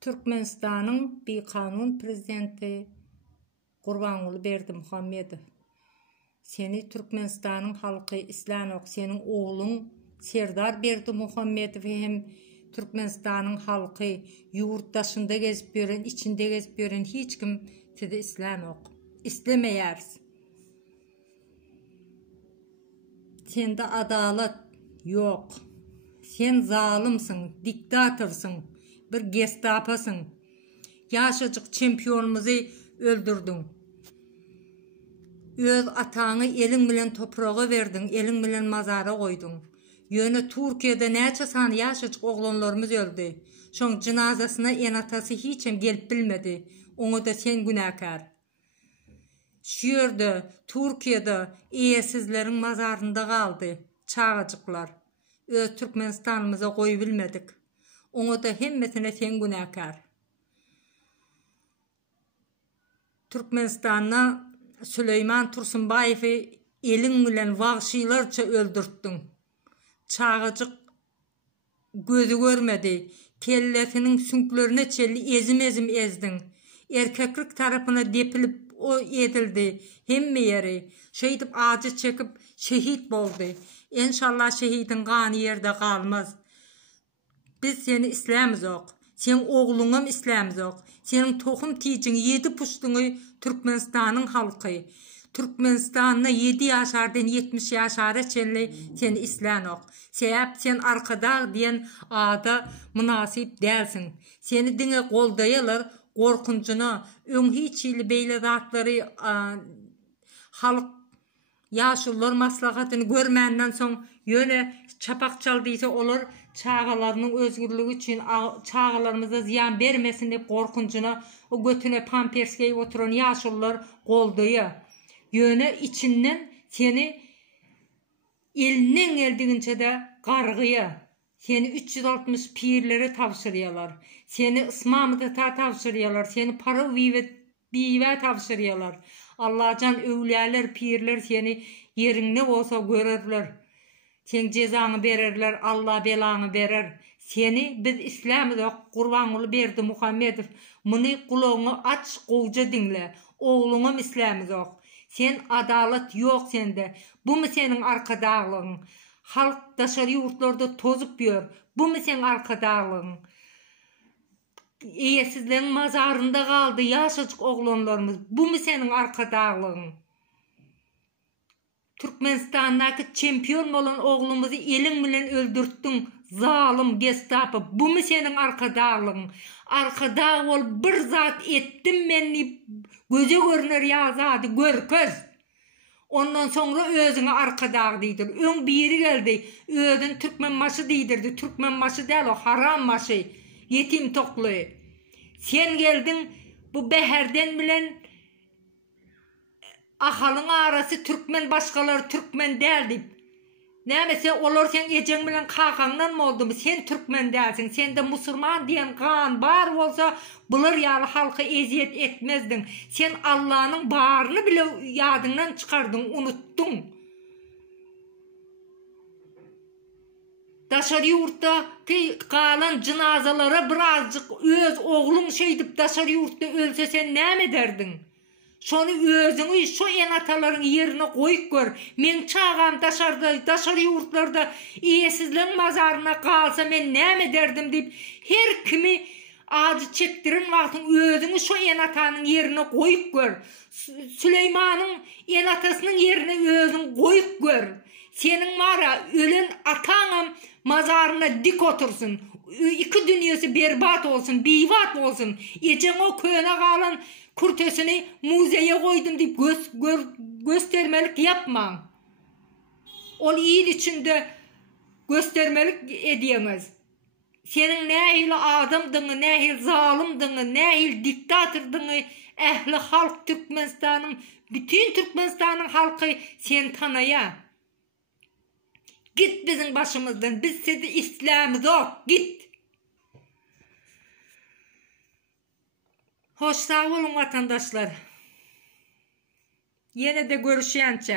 Türkmenistan'ın bir kanun prezidenti Gurbanguly Berdimuhamedov. Seni Türkmenistan'ın halkı islanok, senin oğlun Serdar Berdimuhamedov hem Türkmenistan'ın halkı yurttaşında gezip gören, içinde gezip gören hiç kim sizi islanok. İslemeyersin. Sende adalet yok. Sen zalimsin, diktatörsün, bir gestapasın. Yaşacık çempionumuzu öldürdün. Öz atanı elin bilen toprağa verdin, elin bilen mazara koydun. Yöne Türkiye'de neçe sani yaşacık oğlanlarımız öldü. Şon cenazasına en atası hiçem gelip bilmedi. Onu da sen günahkar. Şu yerde Türkiye'de iyesizlerin mazarında kaldı. Çağacıklar. Öz Türkmenistan'ımıza koyu bilmedik. Onu da hemmesine sen günahkar. Türkmenistan'na Süleyman Tursunbayev'i elin bilen vahşilerce öldürttün. Çağacık gözü görmedi. Kellesinin sünklerine çelli ezim ezdin. Erkeklik tarafına depilip o edildi. Hemme yeri. Şeydip acı çekip şehit oldu. İnşallah şehidin kanı yerde kalmaz. Biz seni İslam'ız yok. Sen oğlunum İslam'ız yok. Senin tohum tiyicin 7 puştunu Türkmenistan'ın halkı. Türkmenistan'na 7 yaşardan 70 yaşara çenli seni İslam yok. Sebep sen arkada diyen ağda münasip değilsin. Seni dine koldayalar korkuncuna. Ön hiçili beyle zatları halk yaşlılar maslahatını görmenden son yöne çapak çaldıysa olur. Çağalarının özgürlüğü için çağalarımıza ziyan vermesin de korkuncuna o götüne pamperskeye oturan yaşlılar kolduya. Yöne içinden seni elinin eldiğince de kargıya. Seni 360 pirlere tavşırıyorlar. Seni ısmamıda tavşırıyorlar. Seni para vive tavşırıyorlar. Allah'can övliyalar, pirler seni yerinde olsa görürler. Sen cezanı verirler, Allah belanı verir. Seni biz İslam'da Gurbanguly Berdimuhamedov mını kulağını aç kovuca dinle. Oğlunum İslam'da yok. Sen adalet yok sende. Bu mu senin arkadağlığın? Halk dışarı yurtlarda tozup diyor. Bu mu senin arkadağlığın? İyesizlerin mazarında kaldı yaşacık oğlanlarımız. Bu mu senin arkadağlığın? Türkmenistan'daki çempiyon olan oğlumuzu elin bilen öldürttün. Zalim Gestapo. Bu mu senin arkadağlığın? Arkadağ ol bir zat ettim menni göze görünür ya zatı gör köz. Ondan sonra özüne arkadağ deydir. Ön biri geldi. Özün Türkmen maşı deydirdi. Türkmen maşı değil o haram maşı. Yetim toklu. Sen geldin bu beherden bilen ahalın arası Türkmen başkaları Türkmen değil. Neyse olur sen ecen bilen kakandan mı oldu mu? Sen Türkmen değilsin. Sen de Müslüman diyen kan var olsa bulur yalı halkı eziyet etmezdin. Sen Allah'ın bağrını bile yadından çıkardın, unuttun. Daşarı yurtta ki kalan cenazalara birazcık öz oğlun şeydip daşarı yurtta ölse sen ne ederdin? Şonu özünü şu enataların yerine koyup gör. Men çağam daşarı yurtlarda iyesizlerin mazarına kalsa men ne ederdim deyip her kimi acı çektirin vaktin özünü şu enatanın yerine koyup gör. Süleyman'ın enatasının yerine özün koyup gör. Senin var ya ölen atanım mazarına dik otursun. İki dünyası berbat olsun, bivat olsun. Ecen o köyüne kalan kurtesini muzeye koydum deyip göstermelik yapma. Ol iyil içinde göstermelik ediyemez. Senin nehil adamdığını, nehil zalimdığını, nehil diktatordığını ehli halk Türkmenistan'ın, bütün Türkmenistan'ın halkı sen tanıya. Git bizim başımızdan, biz sizi İslam'ız yok, git. Hoş sağ olun vatandaşlar. Yine de görüşeceğiz.